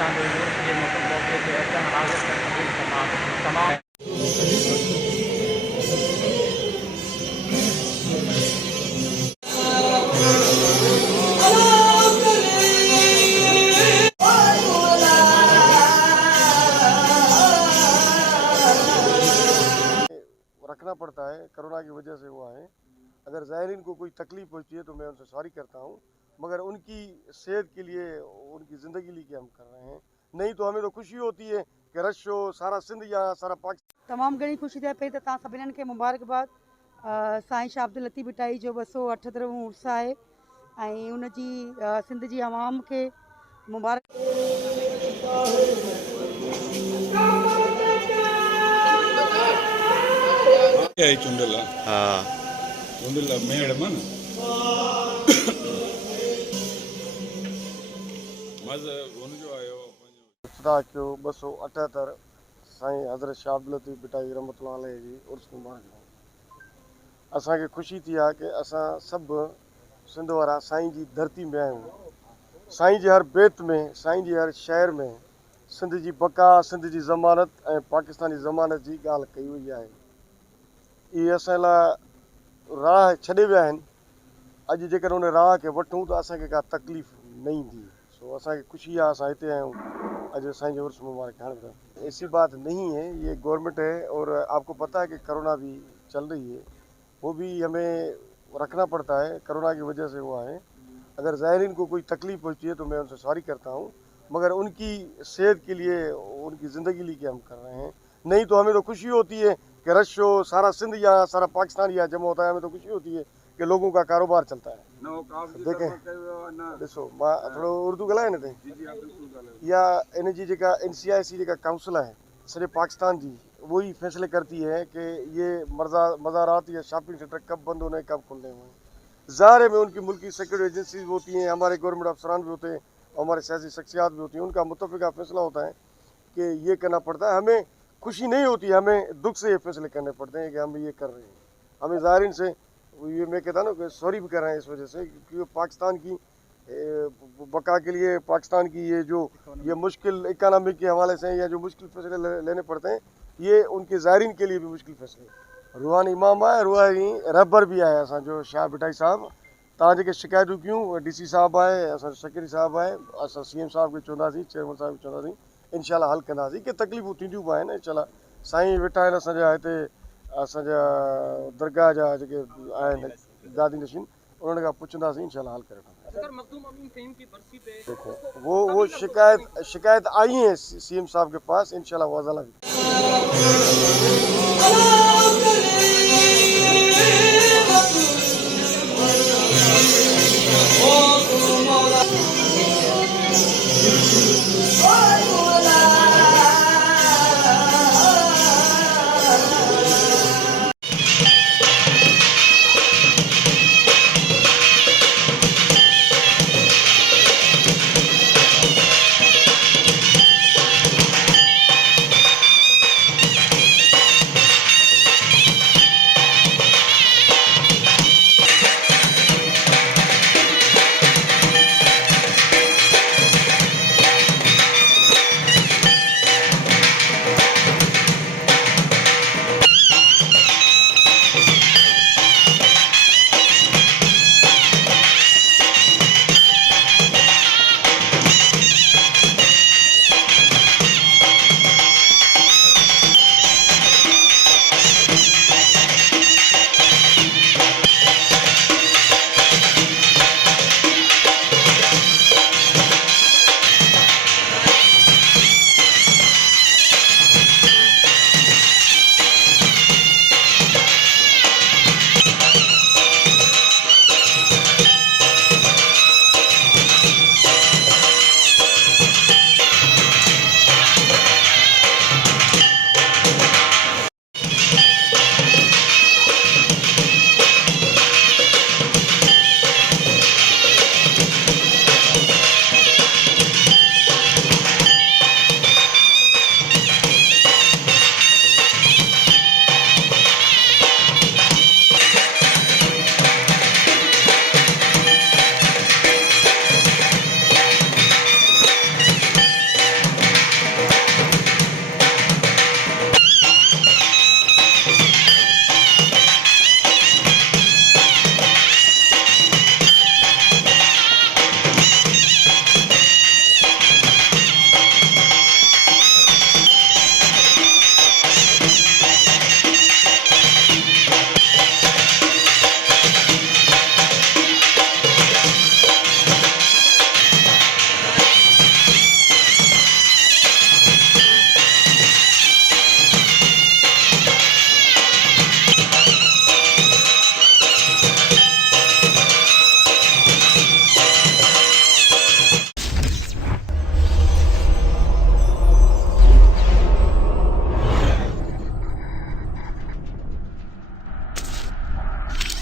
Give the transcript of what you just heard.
पाकिस्तान के मौके पे हाजिर कर तमाम रखना पड़ता है, कोरोना की वजह से हुआ है। अगर ज़ायरीन को कोई तकलीफ पहुंची है तो मैं उनसे सॉरी करता हूं, मगर उनकी सेहत के लिए, उनकी ज़िंदगी के लिए हम कर रहे हैं। नहीं तो हमें तो खुशी होती है कि रश हो सारा सिंध या सारा पाकिस्तान। तमामु घणी ख़ुशी थिए पई त तव्हां सभिनीनि खे मुबारकबाद। साईं शाह अब्दुल लतीफ़ भिटाई जो 278वां उर्स आहे ऐं उनजी सिंध जी आवाम खे मुबारक। चुंडला हाँ चुंडला मेड़ मन मज़ उन जो आयो इफ्तिताह कयो 278 साईं हज़रत शाह अब्दुल लतीफ़ भिटाई रहमतुल्लाह अलैह जी उर्स मुबारक। असांखे ख़ुशी थी आहे कि असां सभु सिंध वारा साईं जी धरती में आहियूं। साईं जे हर बेत में, साईं जी हर शहर में सिंध जी बका, सिंध जी ज़मानत ऐं पाकिस्तानी ज़मानत जी ॻाल्हि कई वई आहे। इहे असां लाइ राह छॾे विया आहिनि। अॼु जेकर उन राह खे वठूं त असांखे का तकलीफ़ न ईंदी। सो असांखे ख़ुशी आहे असां हिते आहियूं अॼु साईं जो उर्स मुबारक हाणे। ऐसी बात नहीं है, ये गवर्नमेंट है और आपको पता है कि कोरोना भी चल रही है, वो भी हमें रखना पड़ता है, कोरोना की वजह से हुआ है। अगर ज़ायरीन को कोई तकलीफ पहुंची है तो मैं उनसे सॉरी करता हूँ, मगर उनकी सेहत के लिए, उनकी ज़िंदगी के लिए हम कर रहे हैं। नहीं तो हमें तो खुशी होती है कि रश हो सारा सिंध या सारा पाकिस्तान या जमा होता है। हमें तो खुशी होती है कि लोगों का कारोबार चलता है। देखें ॾिसो मां थोरो उर्दू ॻाल्हायां न ते या इन जी जेका NCIC जेका काउंसिल है सॼे पाकिस्तान जी, वही फैसले करती है कि ये मज़ारात या शॉपिंग सेंटर कब बंद होने कब खुलने हुए। ज़ाहिर में उनकी मुल्की सिक्योरिटी एजेंसीज होती हैं, हमारे गवर्नमेंट अफसरान भी होते हैं, हमारे सियासी शख्सियात भी होती हैं, उनका मुतफ़िका फैसला होता है कि ये करना पड़ता है। हमें खुशी नहीं होती, हमें दुख से ये फैसले करने पड़ते हैं कि हम ये कर रहे हैं। हमें ज़ाहिरीन से ये मैं कहता ना कि सॉरी भी कर रहे हैं इस वजह से, क्योंकि पाकिस्तान की बका के लिए, पाकिस्तान की ये मुश्किल इकानमी के हवाले से या जो मुश्किल फैसले लेने पड़ते हैं, ये उनके ज़ायरीन के लिए भी मुश्किल फैसले। रूहानी इमाम आहे, रूहानी रहबर भी आहे असांजो शाह भिटाई साहब। तव्हां जेके शिकायतूं कयूं DC साहब आहे, असांजो सेक्रेटरी साहब आहे, असां CM साहब खे चवंदासीं, चेयरमैन साहब खे चवंदासीं, इंशाल्लाह हल कंदासीं। कि तकलीफ़ूं थींदियूं बि आहिनि, इंशाल्लाह साईं वेठा आहिनि असांजा हिते, असांजा दरगाह जा जेके आहिनि दादी नशीन, उन्हनि खां पुछंदासीं, इंशाल्लाह हल करे देखो वो शिकायत आई है CM साहब के पास, इंशाल्लाह वो अज़ला